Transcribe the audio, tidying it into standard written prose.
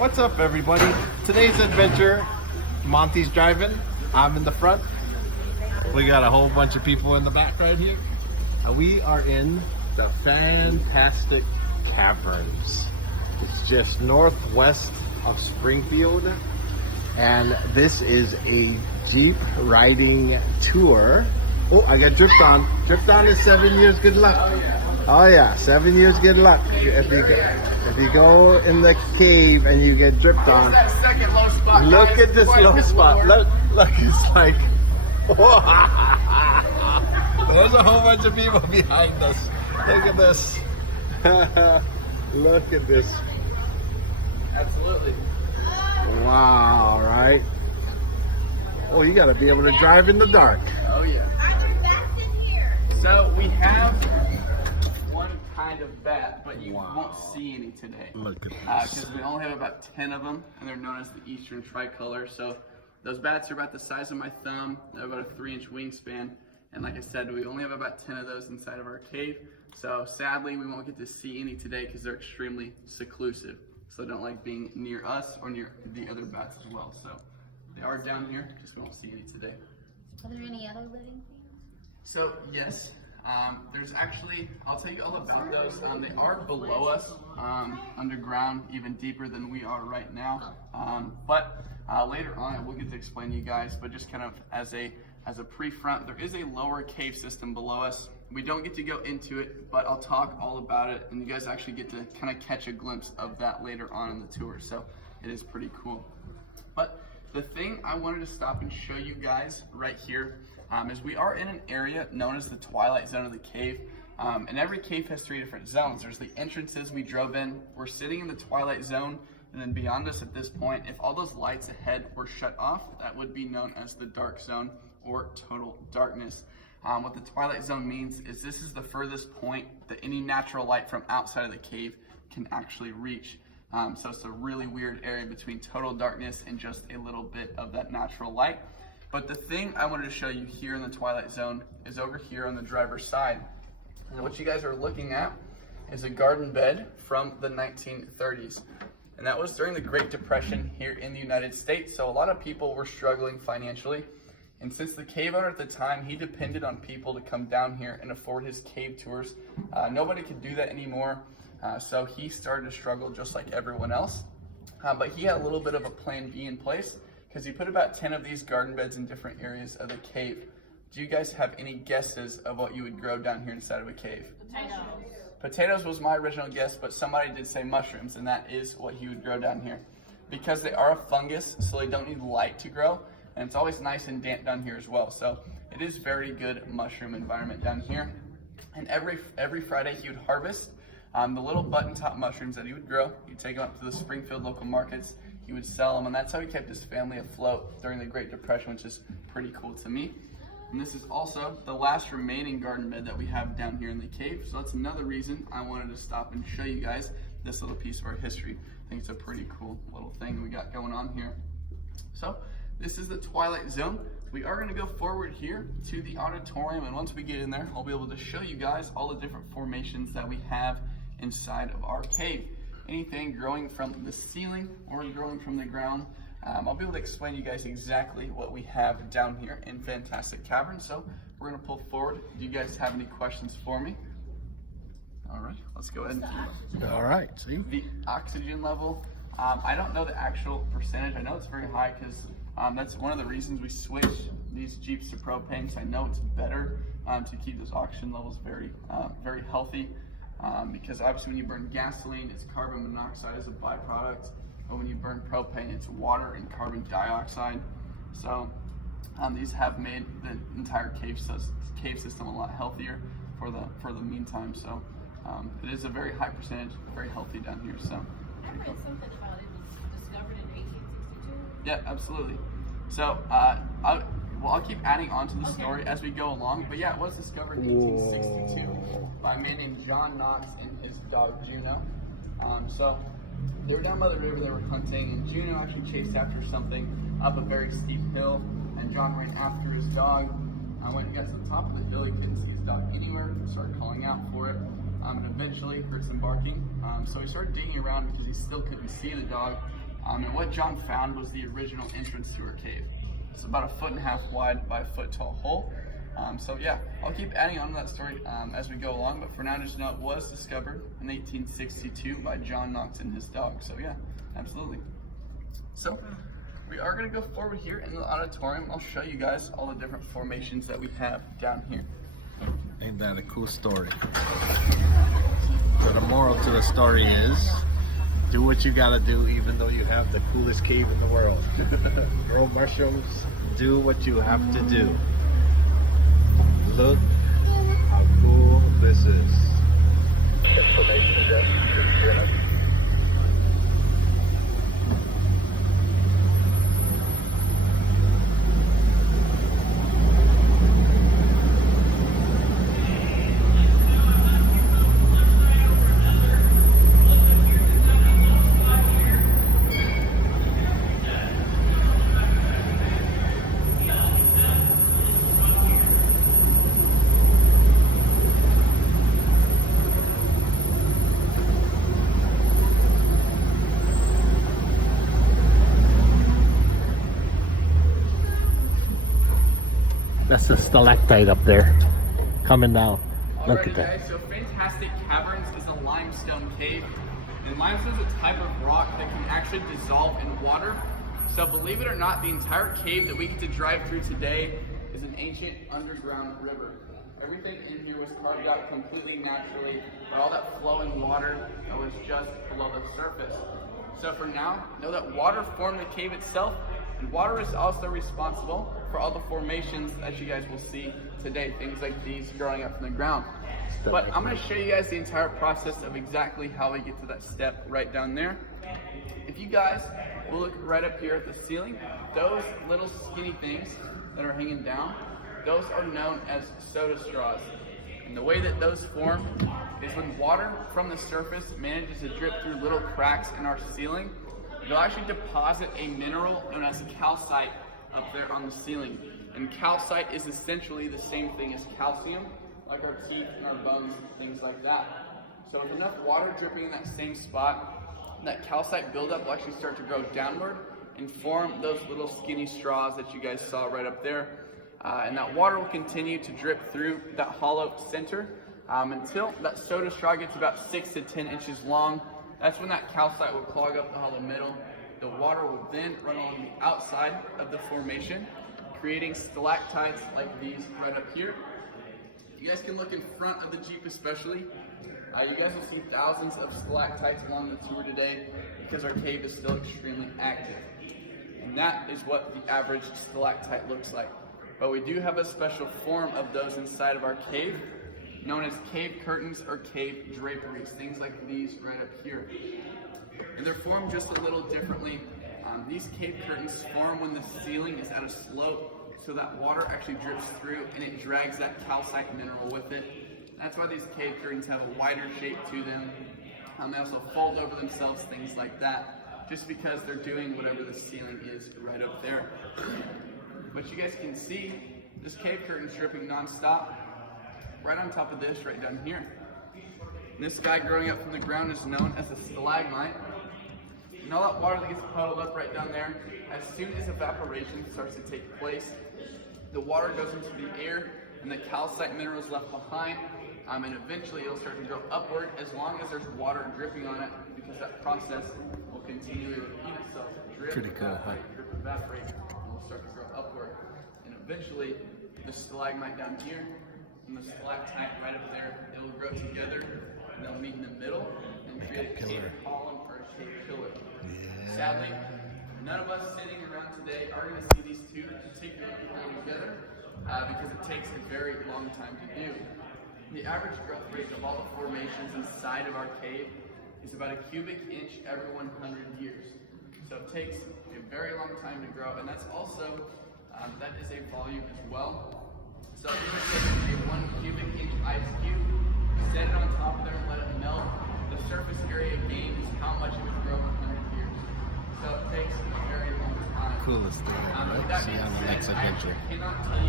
What's up, everybody? Today's adventure, Monty's driving. I'm in the front. We got a whole bunch of people in the back right here. We are in the fantastic Caverns. It's just northwest of Springfield. And this is a Jeep riding tour. Oh, I got dripped on. Dripped on is 7 years good luck. Oh yeah, 7 years good luck. If you go in the cave and you get dripped on. Look at this low spot. Look, it's like, there's a whole bunch of people behind us. Look at this. Look at this. Absolutely. Wow, right? Oh, you gotta be able to drive in the dark. Oh yeah. So we have one kind of bat, but you won't see any today. Look at this. Because we only have about 10 of them, and they're known as the Eastern Tricolor. So those bats are about the size of my thumb. They're about a 3-inch wingspan. And like I said, we only have about 10 of those inside of our cave. So sadly, we won't get to see any today because they're extremely seclusive. So they don't like being near us or near the other bats as well. So they are down here, just we won't see any today. Are there any other living things? So yes, there's actually, I'll tell you all about those. They are below us, underground, even deeper than we are right now. But later on, I will get to explain to you guys, but just kind of as a pre-front, there is a lower cave system below us. We don't get to go into it, but I'll talk all about it, and you guys actually get to kind of catch a glimpse of that later on in the tour. So it is pretty cool. But the thing I wanted to stop and show you guys right here is we are in an area known as the Twilight Zone of the cave. And every cave has 3 different zones. There's the entrances we drove in. We're sitting in the Twilight Zone, and then beyond us at this point, if all those lights ahead were shut off, that would be known as the Dark Zone or total darkness. What the Twilight Zone means is this is the furthest point that any natural light from outside of the cave can actually reach. So it's a really weird area between total darkness and just a little bit of that natural light. But the thing I wanted to show you here in the Twilight Zone is over here on the driver's side. And what you guys are looking at is a garden bed from the 1930s. And that was during the Great Depression here in the United States. So a lot of people were struggling financially. And since the cave owner at the time, he depended on people to come down here and afford his cave tours. Nobody could do that anymore. So he started to struggle just like everyone else. But he had a little bit of a plan B in place because he put about 10 of these garden beds in different areas of the cave. Do you guys have any guesses of what you would grow down here inside of a cave? Potatoes. Potatoes was my original guess, but somebody did say mushrooms, and that is what he would grow down here. Because they are a fungus, so they don't need light to grow, and it's always nice and damp down here as well. So it is very good mushroom environment down here. And every Friday he would harvest the little button top mushrooms that he would grow. He'd take them up to the Springfield local markets. He would sell them, and that's how he kept his family afloat during the Great Depression, which is pretty cool to me. And this is also the last remaining garden bed that we have down here in the cave. So that's another reason I wanted to stop and show you guys this little piece of our history. I think it's a pretty cool little thing we got going on here. So this is the Twilight Zone. We are gonna go forward here to the auditorium, and once we get in there, I'll be able to show you guys all the different formations that we have inside of our cave. Anything growing from the ceiling or growing from the ground. I'll be able to explain to you guys exactly what we have down here in Fantastic Caverns. So we're gonna pull forward. Do you guys have any questions for me? All right, let's go ahead and All right, see? the oxygen level. I don't know the actual percentage. I know it's very high because that's one of the reasons we switched these Jeeps to propane, because I know it's better to keep those oxygen levels very healthy. Because obviously when you burn gasoline, it's carbon monoxide as a byproduct. But when you burn propane, it's water and carbon dioxide. So these have made the entire cave system a lot healthier for the meantime. So it is a very high percentage, very healthy down here. So I read something about it was discovered in 1862. yeah, absolutely. So I'll keep adding on to the story as we go along. But yeah, it was discovered in 1862 by a man named John Knox and his dog Juno. So they were down by the river, they were hunting, and Juno actually chased after something up a very steep hill, and John ran after his dog. When he got to the top of the hill, he couldn't see his dog anywhere, started calling out for it, and eventually heard some barking. So he started digging around because he still couldn't see the dog, And what John found was the original entrance to her cave. It's about 1.5 feet wide by 1 foot tall hole. So yeah, I'll keep adding on to that story as we go along, but for now just know it was discovered in 1862 by John Knox and his dog. So yeah, absolutely. So we are going to go forward here in the auditorium. I'll show you guys all the different formations that we have down here. Ain't that a cool story? So the moral to the story is, do what you gotta do even though you have the coolest cave in the world. Grow mushrooms, do what you have to do. Look how cool this is. Information desk. That's a stalactite up there, coming down. Look at that. Guys, so Fantastic Caverns is a limestone cave. And limestone is a type of rock that can actually dissolve in water. So believe it or not, the entire cave that we get to drive through today is an ancient underground river. Everything in here was carved out completely naturally, but all that flowing water that was just below the surface. So for now, know that water formed the cave itself, and water is also responsible for all the formations that you guys will see today, things like these growing up from the ground. But I'm going to show you guys the entire process of exactly how we get to that step right down there. If you guys will look right up here at the ceiling, those little skinny things that are hanging down, those are known as soda straws. And the way that those form is when water from the surface manages to drip through little cracks in our ceiling, they'll actually deposit a mineral known as calcite up there on the ceiling. And calcite is essentially the same thing as calcium, like our teeth and our bones, things like that. So with enough water dripping in that same spot, that calcite buildup will actually start to grow downward and form those little skinny straws that you guys saw right up there. And that water will continue to drip through that hollow center until that soda straw gets about 6 to 10 inches long. That's when that calcite will clog up the hollow middle. The water will then run along the outside of the formation, creating stalactites like these right up here. You guys can look in front of the Jeep especially. You guys will see thousands of stalactites along the tour today because our cave is still extremely active. And that is what the average stalactite looks like. But we do have a special form of those inside of our cave, known as cave curtains or cave draperies, things like these right up here. And they're formed just a little differently. These cave curtains form when the ceiling is at a slope, so that water actually drips through and it drags that calcite mineral with it. That's why these cave curtains have a wider shape to them. They also fold over themselves, things like that, just because they're doing whatever the ceiling is right up there. But you guys can see this cave curtain dripping non-stop right on top of this right down here. And this guy growing up from the ground is known as a stalagmite. And all that water that gets puddled up right down there, as soon as evaporation starts to take place, the water goes into the air and the calcite mineral is left behind, and eventually it'll start to grow upward as long as there's water dripping on it, because that process will continually repeat itself. Drip, pretty cool, evaporate, drip, evaporate, and will start to grow upward. And eventually, the stalagmite down here and the stalactite right up there, they will grow together and they'll meet in the middle and create a cave column or a cave pillar. Yeah. Sadly, none of us sitting around today are going to see these two particularly come together because it takes a very long time to do. The average growth rate of all the formations inside of our cave is about a cubic inch every 100 years. So it takes a very long time to grow, and that's also, that is a volume as well. So if you were to take a 1 cubic inch ice cube, set it on top there and let it melt, the surface area gained is how much it would grow in 100 years. So it takes a very long time. Coolest thing ever. See you on the next adventure. I cannot tell you